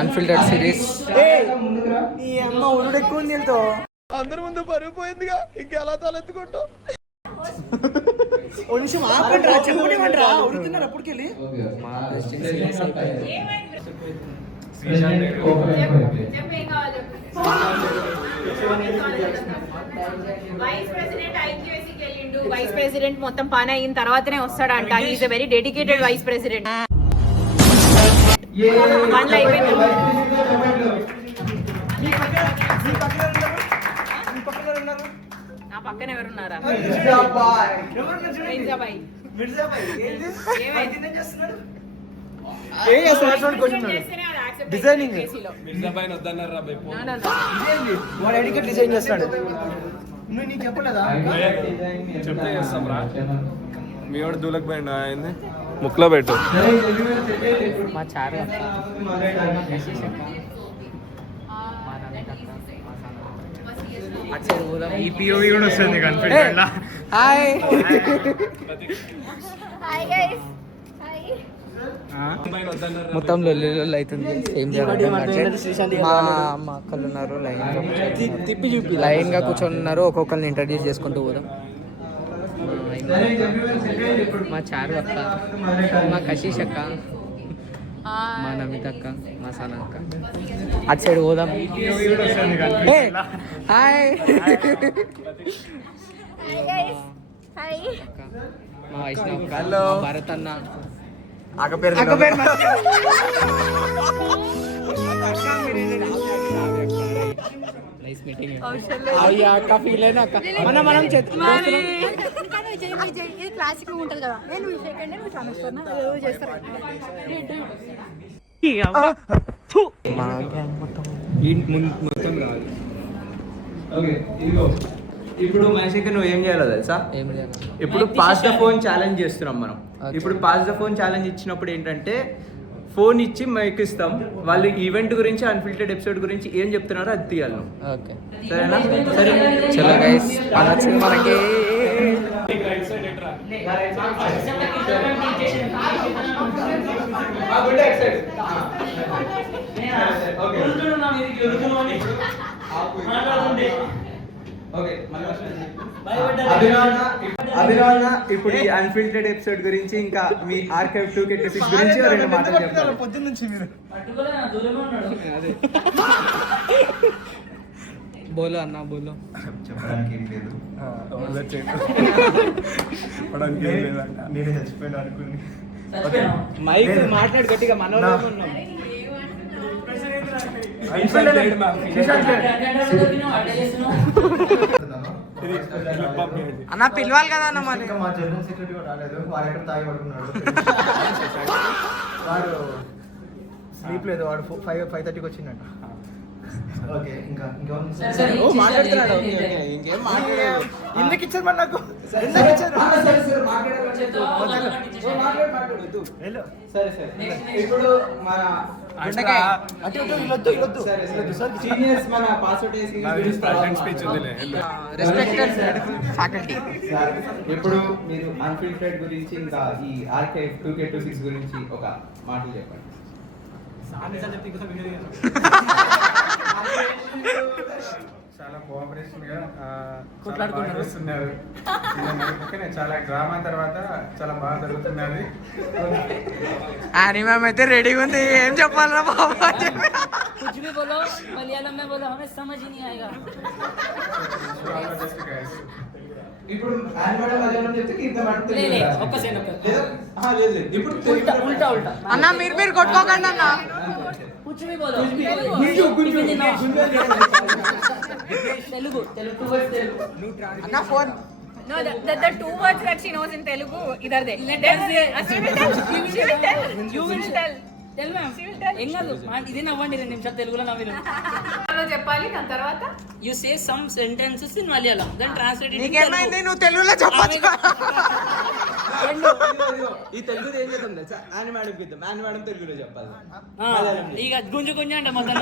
Unfiltered series. ఈ అమ్మ ఉరుడు ఎక్కువ ఉంది ఎంతో అందరి ముందు పరిగిపోయిందిగా ఇంకెలా తలెత్తుకుంటావు. ఒక నిమిషం ఆపండిరా, చెప్పనివ్వండిరా, ఉడుతున్నారు అప్పటికెళ్ళి. వైస్ ప్రెసిడెంట్ మొత్తం పని అయిన తర్వాతనే వస్తాడంట. Is a very dedicated vice president. పనులు అయిపోయింది. నా పక్కన ఎవరున్నారా? డిజైనింగ్ వాడు ఎడికెట్ డిజైన్ చేస్తాడు. నీకు చెప్పలేదా? చెప్తే చేస్తాం రా. మీ వాడు దూలకు పోయిండు అయింది ముక్కులో పెట్టు. మా చారు ఈపీఓవి కూడా వస్తుంది కన్ఫ్యూజన్. హాయ్ మొత్తం లొల్లి అవుతుంది. ఏం చేయాలి? మా అక్కలు ఉన్నారు, తిప్పి చూపి లైన్ గా కూర్చొని ఉన్నారు. ఒక్కొక్కరిని ఇంట్రడ్యూస్ చేసుకుంటూ పోదాం. మా చారు అక్క, మా కశీష్ అక్క, మా నమిత అక్క, మా సన అక్క. అటు సైడ్ పోదాం. హాయ్ మా వైష్ణవ్ అక్క, మా భరత్ అన్న. అక్క పేరు నైస్ మీటింగ్. అయ్యా అక్క ఫీల్ అయినా అక్క మనం క్లాసిక్ ఉంటుంది కదా. నేను సెకండ్ చేస్తారు. మొత్తం కాదు. ఇప్పుడు మనిషికి నువ్వు ఏం చేయాలో తెలుసా? ఏం చేయాలి? ఇప్పుడు పాస్ ద ఫోన్ ఛాలెంజ్ చేస్తున్నాం మనం. ఇప్పుడు పాస్ ద ఫోన్ ఛాలెంజ్ ఇచ్చినప్పుడు ఏంటంటే ఫోన్ ఇచ్చి మైక్ ఇస్తాం. వాళ్ళు ఈవెంట్ గురించి, అన్ఫిల్టర్డ్ ఎపిసోడ్ గురించి ఏం చెప్తున్నారో అది తీయాలి. ఓకే సరేనా? సరే చలో గైస్, పనొచ్చింది మనకి. అభినవన్న ఇప్పుడు ఈ అన్ఫిల్టర్డ్ ఎపిసోడ్ గురించి, ఇంకా మీ ఆర్కైవ్ 2K26 గురించి రెండు మాటలు చెప్తారు. పొద్దున్న నుంచి మీరు బోలో అన్న బోలో. చెప్పడానికి ఏం లేదు. నేనే చచ్చిపోయాను అనుకుని. మైక్ మాట్లాడు గట్టిగా. మనోళ్ళం ఉన్నాం. అన్న పిలవాలి కదా అన్న. మరి మా జనరల్ సెక్రటరీ కూడా రాలేదు. వాడు ఎక్కడ తాగి పడుకున్నాడు. వాడు స్లీప్ లేదు. వాడు 5:30కి వచ్చిందంట. ఓకే ఇంకా మాట్లాడుతున్నాడు. ఎందుకు ఇచ్చారు మరి నాకు? ఎందుకు ఇచ్చారు? సరే సరే. ఇప్పుడు మన సీనియర్స్ మన పాస్వర్డ్ రెస్పెక్టెడ్ ఫ్యాకల్టీ. ఇప్పుడు మీరు అన్ఫిల్టర్డ్ గురించి, ఇంకా ఈ ఆర్కైవ్ 2K26 గురించి ఒక మాటలు చెప్పండి. చాలా కోఆపరేషన్ గా కొట్లాడుతున్నారు. చాలా డ్రామా తర్వాత చాలా బాగా జరుగుతున్నది. అని మేమైతే రెడీగా ఉంది. ఏం చెప్పాలరా బాబా? कुछ भी बोलो, मलयालम में बोलो, हमें समझ ही नहीं आएगा. ఇప్పుడు మలయాళం చెప్తే ఇంత ఇప్పుడు उल्टा उल्टा అన్న మీరు కొట్టుకోకండి అన్న. कुछ भी बोलो. तेलुगु అన్న phone. No, the two words that she knows in Telugu, either they. She will tell. You will tell. ఏం కాదు, ఇదే నవ్వండి 2 నిమిషాలు తెలుగులో నవ్విన చెప్పాలి. దాని తర్వాత you say some sentences in Malayalam, then translate it. నీకేమైంది? నువ్వు తెలుగులో చెప్పొచ్చు. ఈ తెలుగులో ఏం చెప్తాం తెలుసా? ఆని మేడం కిద్దాం. ఆని మేడం తెలుగులో చెప్పాలి. ఇక గుంజు అంటే మొత్తం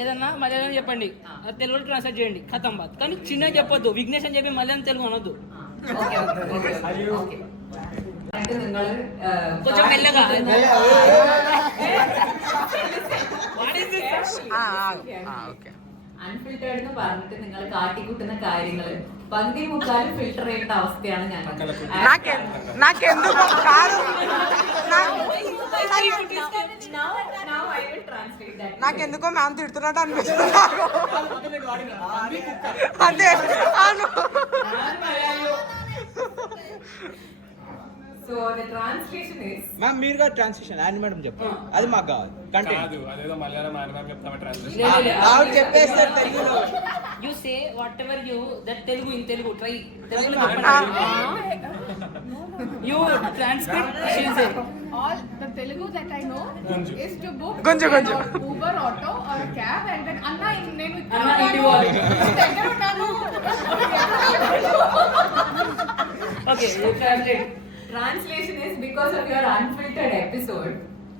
ఏదన్నా మలయాళం చెప్పండి, తెలుగులో ట్రాన్స్లేట్ చేయండి, ఖతం బాత్. కానీ చిన్నగా చెప్పొద్దు. విఘ్నేష్ అని చెప్పి మలయాళం తెలుగు అనొద్దు. പറഞ്ഞിട്ട് നിങ്ങൾ కొంచెం మెల్లగా അൺഫിൽറ്റേർഡ് എന്ന് പറഞ്ഞിട്ട് നിങ്ങൾ കാട്ടിക്കൂട്ടുന്ന കാര്യങ്ങള് പകുതി മുക്കാലും ഫിൽട്ടർ ചെയ്യേണ്ട അവസ്ഥയാണ് ഞാൻ నాకెందుకు కాదు నాకెందుకో మ్యామ్ తిడుతున్నట్టు అనిపిస్తుంది అదే అవును So the translation is ma'am మీరు ట్రాన్స్లేషన్ యాడ్ మేడం చెప్పు అది మాకు కావాలి కంటెంట్ అదేదో మలయాళం యానిమేషన్ చెప్తామా ట్రాన్స్లేషన్ ఆవిడ చెప్పేస్తారు తెలుగులో you say whatever you that Telugu in Telugu try తెలుగులో you transcript she say All the Telugu that I know is to book Gunju. Uber auto or a cab and then Anna నేను Anna individual దగ్గర ఉన్నాను. Okay you translate translation is because of your unfiltered episode.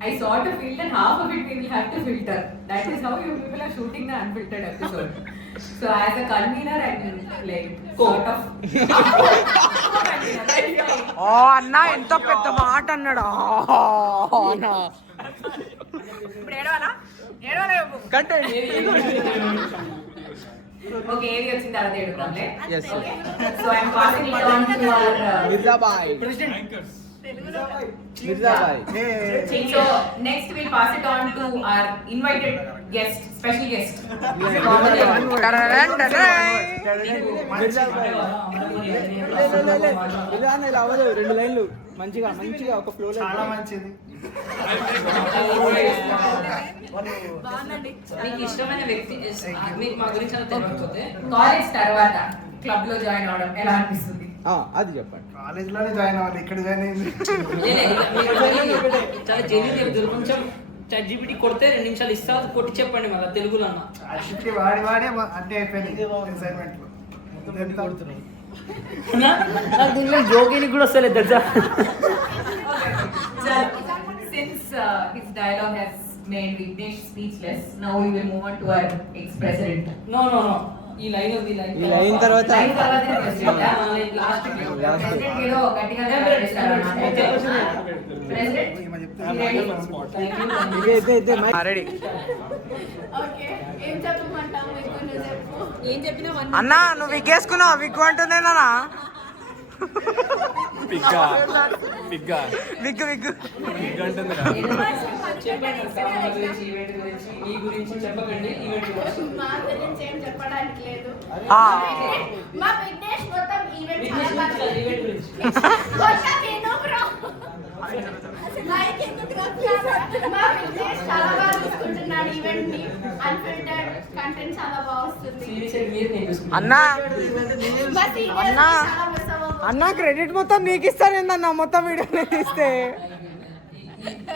I sort of feel that half of it we will have to filter. That is how you people are shooting the unfiltered episode. So as a convener, I'm like sort of. ఓ అన్న ఎంత పెద్ద మాట అన్నాడు ఇప్పుడు ఏడవాలా content okay ఏది వచ్చిన తర్వాత ఏడుతాంలే. Yes. So I'm passing it on to our మిర్జాబాయ్ So next we'll pass it on to our invited guest, special guest. ఇలా అవ్వదు 2 లైన్లు మంచిగా ఒక ఫ్లో చాలా మంచిది. నీకు ఇష్టమైన వ్యక్తి మీకు మా గురించి అంత తెలియకపోతే కాలేజ్ తర్వాత క్లబ్ లో జాయిన్ అవడం ఎలా అనిపిస్తుంది? అది చెప్పండి. కాలేజ్ లోనే జాయిన్ అవ్వాలి, ఇక్కడ జాయిన్ అయింది. చాలా జెన్యున్ చెప్తారు. కొంచెం ChatGPT కొడితే 2 నిమిషాలు ఇస్తా కొట్టి చెప్పండి మళ్ళీ తెలుగులో అన్న. ChatGPT వాడి అన్నీ అయిపోయినాయి అసైన్మెంట్ లో. నాకు దీంట్లో జోకిని కూడా వస్తలేదు తెలుసా. Since his dialogue has made Vignesh speechless, now we will move on to our ex-president. No ఈ లైన్ ఉంది ఈ లైన్ తర్వాత Line తర్వాతనే president ఆ? లాస్ట్ President ఏదో గట్టిగా చేస్తారు అన్నమాట. President, రెడీ ఓకే ఏం చెప్పమంటావు మీకు నువ్వు చెప్పు. ఏం చెప్పినా అన్న నువ్వు విగ్గేసుకున్నావు విగ్గు అంటుందేనా పిగ్గా విగ్గు చెప్పండి సామాన్ల గురించి ఈవెంట్ గురించి ఈ గురించి చెప్పకండి ఈవెంట్ గురించి. మా గురించి ఏం చెప్పడానికి లేదు. ఆ. మా విఘ్నేష్ మొత్తం ఈవెంట్ ఈవెంట్ గురించి మొత్తం నేను బ్రో లైక్ ఎందుకు రాస్తున్నాడు? మా విఘ్నేష్ చాలా బాగా చూసుకుంటున్నాడు ఈవెంట్ ని. అన్ఫిల్టర్డ్ కంటెంట్ చాలా బాగా వస్తుంది. సీరియస్ మీరు నేర్చుకుంటారు. అన్నా మా సీనియర్స్ అన్నా. చాలా మిస్ అవ్వము. అన్న క్రెడిట్ మొత్తం నీకు ఇస్తారేందన్న మొత్తం వీడియో ఇస్తే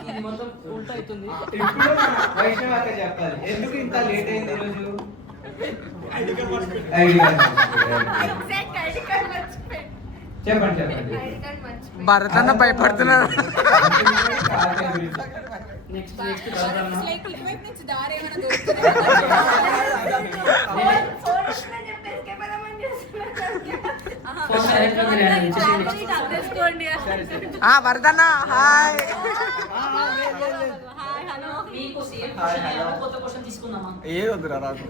ఇది మొత్తం ఉల్టా అవుతుంది. ఇప్పుడు వైష్ణవ్ అక్క చెప్పాలి ఎందుకు ఇంత లేట్ అయింది ఈరోజు. ఎగ్జాక్ట్ ఐడి కార్డ్ మర్చిపోయాను. చెప్పండి ఐడి కార్డ్ మర్చిపోయాను. భరత్ అన్న భయపడుతున్నాడు నెక్స్ట్ లైక్ ఇటువైపు నుంచి దారి ఏమైనా దొరుకుతుందా? ఫోన్ వస్తుందని చెప్పి escape అవుదామని చేస్తున్నాను. వరదన్న హాయ్ మీకు సేమ్ కొత్త క్వశ్చన్ తీసుకుందామా? ఏదొద్దురా నాకు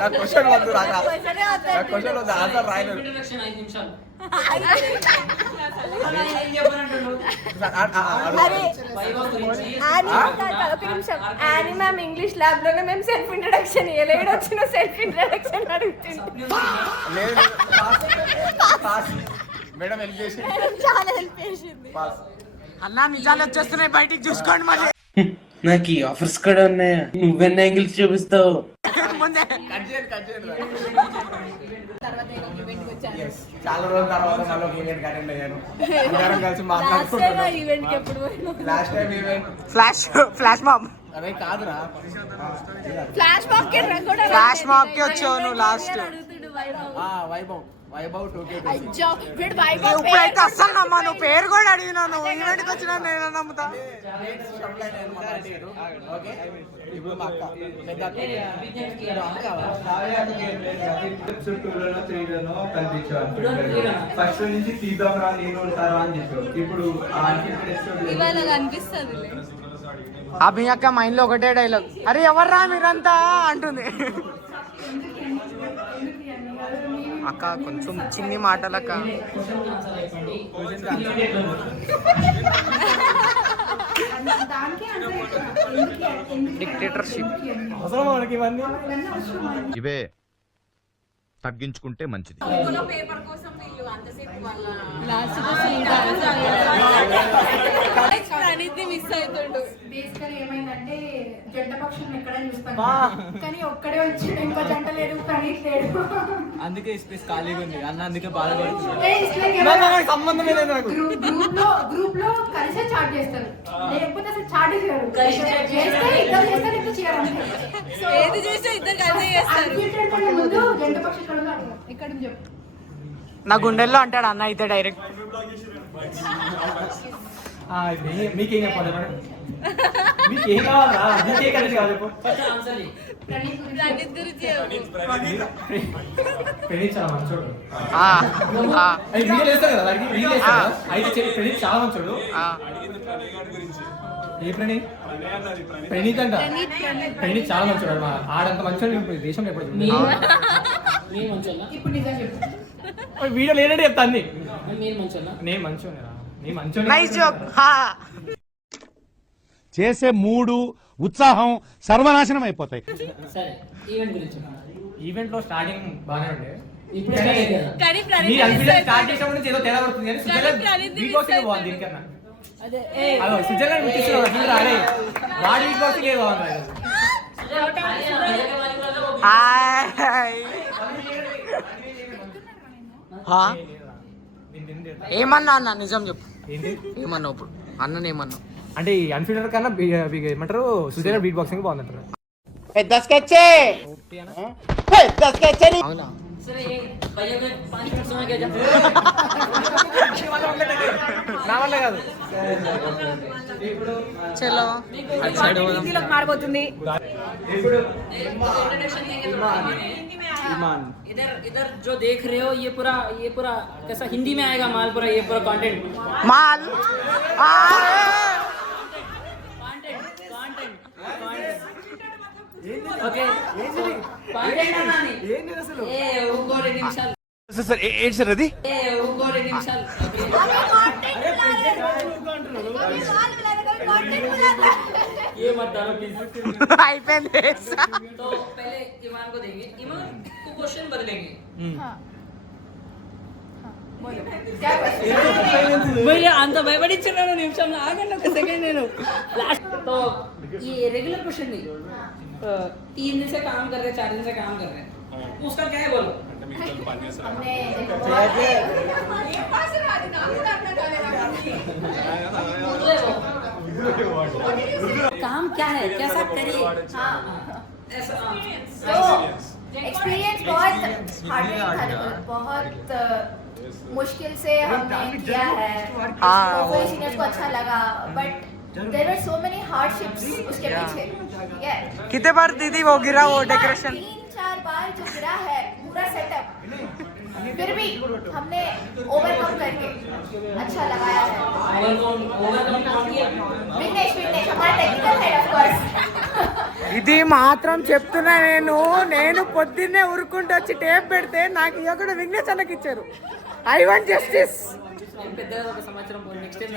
నా క్వశ్చన్ వద్దు నా క్వశ్చన్ వద్దు ఆన్సర్ రాయలేదు. ఇంట్రడక్షన్ 5 నిమిషాలు. యానీ మ్యామ్ ఇంగ్లీష్ ల్యాబ్ లోనే మేము సెల్ఫ్ ఇంట్రడక్షన్ ఇవ్వలేడు వచ్చిన సెల్ఫ్ ఇంట్రడక్షన్ అడుగుతుంది. మేడం హెల్ప్ చేసి చాలా హెల్ప్ చేసింది. అన్న నిజాలు వచ్చేస్తున్నాయి బయటికి చూసుకోండి మరి నాకు ఈ ఆఫర్స్ కూడా ఉన్నాయా? నువ్వెన్న యాంగిల్స్ చూపిస్తావు? ముందే చాలా రోజుల తర్వాత మళ్ళీ ఈవెంట్ అటెండ్ అయ్యాను. అందరం కలిసి మాట్లాడుకుంటున్నాం. Last time event flash mob అదే కాదురా ఫ్లాష్ మాక్ కి కూడా ఫ్లాష్ మాక్ కి వచ్చావు నువ్వు లాస్ట్ వైభవ్ వైభవ్ అయ్యో వీడు వైభవ్ ఇప్పుడైతే అస్సలు నమ్మా, నువ్వు పేరు కూడా అడిగినా, నువ్వు ఈవెంట్కి వచ్చినా నేను నమ్ముతా. ఇప్పుడు మా అక్క పెద్ద అక్క. ఫస్ట్ నుంచి తీద్దాం రా నేను ఉంటారా అని చెప్పారు. ఇప్పుడు ఇవాళ అనిపిస్తుంది అభి అక్క మైండ్ లో ఒకటే డైలాగ్, అరే ఎవర్రా మీరంతా అంటుంది. అక్క కొంచెం చిన్ని మాటలక్క. డిక్టేటర్షిప్ ఇవే తగ్గించుకుంటే మంచిది. పేపర్ కోసం వీళ్ళు అంతసేపు వాళ్ళ ప్రణీత్ మిస్ అవుతుండు. బేసికల్ ఏమైందంటే జంట పక్షులను ఎక్కడ చూస్తాను కానీ ఒక్కడే వచ్చాడు, ఇంకో జంట లేదు, ప్రణీత్ లేడు. అందుకే స్పేస్ ఖాళీగా ఉంది అన్న, అందుకే బాధపడుతుంది. గ్రూప్ లో కలిసే చాట్ చేస్తారు, లేకపోతే అసలు చాట్ చేయరు. ఇద్దరు చేస్తారు, ఇద్దరు చేయరు. ఏది చేస్తే ఇద్దరు కలిసి చేస్తారు. ముందు జంట పక్షులు ఇక్కడ చెప్పు. నా గుండెల్లో అంటాడు అన్న అయితే డైరెక్ట్. మీకేం చెప్పాలి మేడం? మీకేం కావాలా? మీకే కలిసి కావాలి. ప్రణీత్ గురించి ప్రణీత్ చాలా మంచోడు. ఆ, ఆ, రీల్ వేస్తారు కదా, రీల్ వేస్తారు కదా. అయితే ప్రణీత్ చాలా మంచోడు. ఆ. ఏ ప్రణీత్? ప్రణీత్ అంట. ప్రణీత్ చాలా మంచోడు. ఆడంత మంచోడు దేశంలో ఎప్పుడు ఇప్పుడు నిజం చెప్పు. వీడియో లేదంటే చెప్తా అన్ని. మీరు మంచోళ్ళా? నేను మంచోడు. నేను మంచోడు. Nice job. హా. చేసే మూడు ఉత్సాహం సర్వనాశనం అయిపోతాయి. సరే ఈవెంట్ గురించి ఈవెంట్ లో స్టార్టింగ్ బాగానే ఉండే. ఇప్పుడు స్టార్ట్ అయింది కదా. కానీ మీరు అన్ఫిల్టర్ స్టార్ట్ చేసినప్పుడు నుంచి ఏదో తేడా పడుతుంది కానీ స్విట్జర్లాండ్ బీట్ బాక్సింగ్ బాగుంది దీనికన్నా. అదే అదో స్విట్జర్లాండ్ ముట్టిస్తున్నాడు అసలు రాలే. వాడి బీట్ బాక్సింగ్ ఏదో బాగుంది. హాయ్. హా? ఏమన్నా అన్న నిజం చెప్పు. ఏంటి ఏమన్నావు ఇప్పుడు? అన్నని ఏమన్నావు? అంటే ఈ అన్ఫిల్టర్ కన్నా ఏమంటారు స్విట్జర్లాండ్ బీట్ బాక్సింగ్ బాగుంది అంటారు. పెద్ద స్కెచ్. అవునా? సరే భయ్యా 5 मिनट समय क्या जब నా వల్ల కాదు. చలో మారిపోతుంది. इधर इधर जो देख रहे हो ये पूरा कैसा हिंदी में आएगा माल पूरा ये पूरा कंटेंट మాల్. ఓకే కంటెంట్ అన్నాని ఏ ఇంకో 2 నిమిషాలు సార్ ఏంటి సార్ అది? ఏ ఇంకో 2 నిమిషాలు ये मत डालो प्लीज. అయిపోయింది. तो पहले ईमान को देंगे. ईमान को क्वेश्चन बदलेंगे. भैया अंत భయపడిచ్చాను నిమిషంలో ఆగండి ఒక సెకండ్ నేను लास्ट तो ये रेगुलर क्वेश्चन नहीं 3 दिन से काम कर रहे 4 दिन से काम कर रहे उसका क्या है बोलो. काम क्या है कैसा करिए. एक्सपीरियंस बहुत हार्डनिंग था, बहुत मुश्किल से हमने किया है. कोई सीनियर्स को अच्छा लगा but there were so many hardships उसके पीछे. कितने बार दीदी वो गिरा वो डेकोरेशन? 3-4 बार जो गिरा है पूरा सेटअप, फिर भी हमने ओवरकम करके अच्छा लगाया है. विघ्नेश हमारा टेक्निकल हेड ऑफ कोर्स. ఇది మాత్రం చెప్తున్నా నేను పొద్దున్నే ఉరుకుంటూ వచ్చి టేప్ పెడితే నాకు ఇవ్వకుండా విఘ్నేష్ అన్నకి ఇచ్చారు. I want justice. పెద్దగా ఒక సంవత్సరం నెక్స్ట్ టైం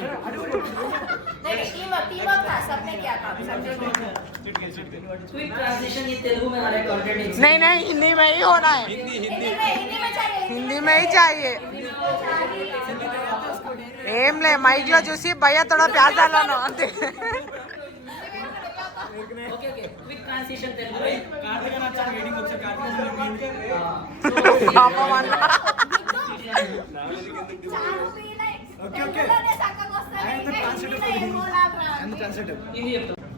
टीम वर्क था, सबने किया काम, सबने क्विक ट्रांसलेशन ये तेलुगु में आ रहा है कंटेंट. नहीं नहीं हिंदी में ही होना है. हिंदी में ही चाहिए. ఏం లే మైక్ లో చూసి భయ్య తోడా ప్యాజ్ డాలాను అంతే. ओके क्विक ट्रांसलेशन तेलुगु में కార్తీక నచ్చ రీడింగ్ వచ్చే కార్తీక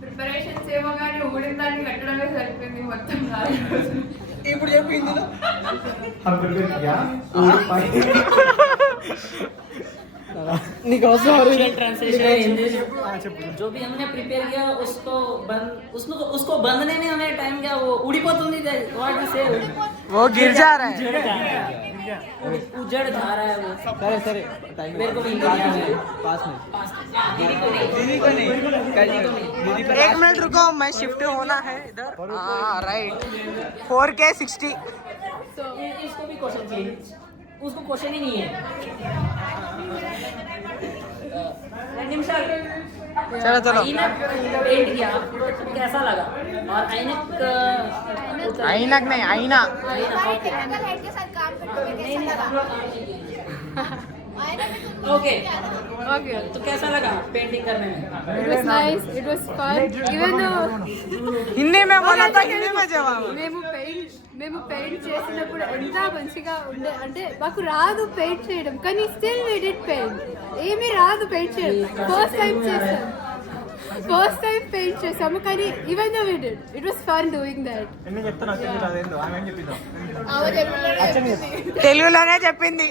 ప్రిపరేషన్స్ ఏమో కానీ ఊడిన దాన్ని కట్టడమే సరిపోయింది మొత్తం. ఇప్పుడు చెప్పు హిందీలో. నీకు అవసరం ट्रांसलेशन हिंदी जो भी हमने प्रिपेयर किया उसको बंधने में हमें टाइम क्या वो उड़ीपोतुंदी व्हाट से वो गिर जा रहा है. उजड़ जा रहा है वो. సరే సరే मेरे को भी हिंदी नहीं आता है. पास में दीदी को नहीं. दीदी को नहीं एक मिनट रुको, मैं शिफ्ट होना है इधर. हाँ राइट. 4K 60. इसको भी क्वेश्चन चाहिए. उसको क्वेश्चन ही नहीं है. चलो चलो. ऐनक पेंट किया कैसा लगा? और ऐनक ऐनक नहीं, आईना. टेक्निकल हेड के साथ काम करते हुए कैसा लगा? आईना में तुम ओके Okay. तो कैसा लगा पेंटिंग करने में? It was nice. It was fun. Even though Hindi में बोला था, हिंदी में जवाब. మేము పెయింట్ చేసినప్పుడు ఎంత మంచిగా ఉండే అంటే మాకు రాదు పెయింట్ చేయడం కానీ స్టిల్ వి డిడ్ పెయింట్. ఏమీ రాదు పెయింట్ చేయడం. ఫస్ట్ టైం పెయింట్ చేసాము కానీ even though we did it was fun doing that. నేను చెప్తాను అదేందో ఆమె ఏం చెప్పిందో. తెలుగులోనే చెప్పింది.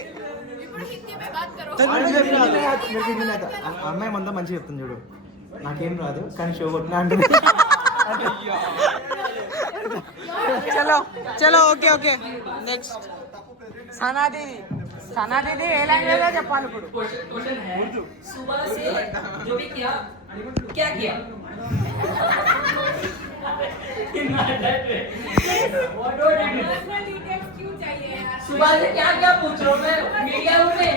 ఇప్పుడు హిందీ में बात करो. అమ్మాయి మందా మంచిగా చెప్తుంది చూడు. నాకేం రాదు కానీ షో కొట్టినా అంటే. చలో చలో ఓకే ఓకే నెక్స్ట్ సనా దీది ఏ లాంగ్వేజ్ లో చెప్పాలి ఇప్పుడు. क्वेश्चन है सुबह से जो भी किया क्या किया? सुबह से क्या क्या पूछ रहा हूँ मैं मीडिया में.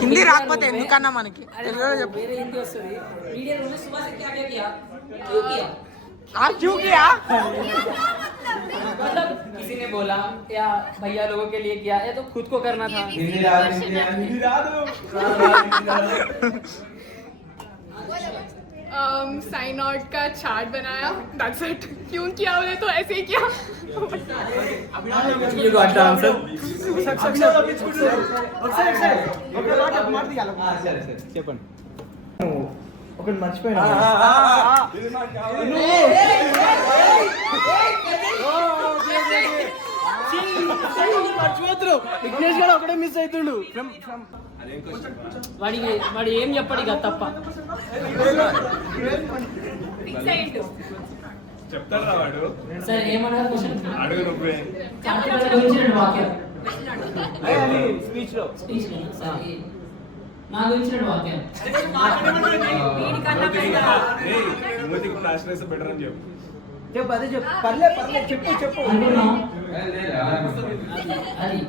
హిందీ రాకపోతే ఎందుకన్నా మనకి తెలుగులో చెప్పు. मेरे हिंदी वस्तुरी मीडिया में सुबह से क्या क्या किया क्यों किया क्यों किया? मतलब किसी ने बोला या भैया लोगों के लिए किया या तो खुद को करना था. साइन आउट का चार्ट बनाया. That's it. क्यों किया बोले तो ऐसे ही किया. You got the answer. చెప్పండి. ఒకటి మర్చిపోయినా. మర్చిపోతున్నావు. విఘ్నేష్ గారు ఒకటే మిస్ అవుతుండు. వాడు ఏం చెప్పాడు ఇక తప్ప. చెప్తారా వాడు? సరే ఏమన్నారు క్వశ్చన్? అడుగు నువ్వే. చార్టెడ్ గురించి రెండు వాక్యాలు. స్పీచ్ లో స్పీచ్ సరే నా గురించి రెండు వాక్యాలు. మూతికి ఫ్లాష్ రేస్ బెటర్ అని చెప్పు. చెప్పు అదే చెప్పు. పర్లేదు చెప్పు అనుకున్నాం అది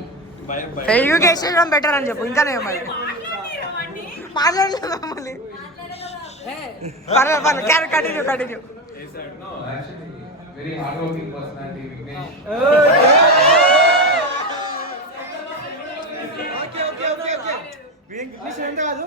ఎడ్యుకేషన్ బెటర్ అని చెప్పు. ఇంకా మరి మాట్లాడలేదు మళ్ళీ. పర్లేదు continue. Very hardworking personality, Vignesh. Vignesh ఏం కాదు.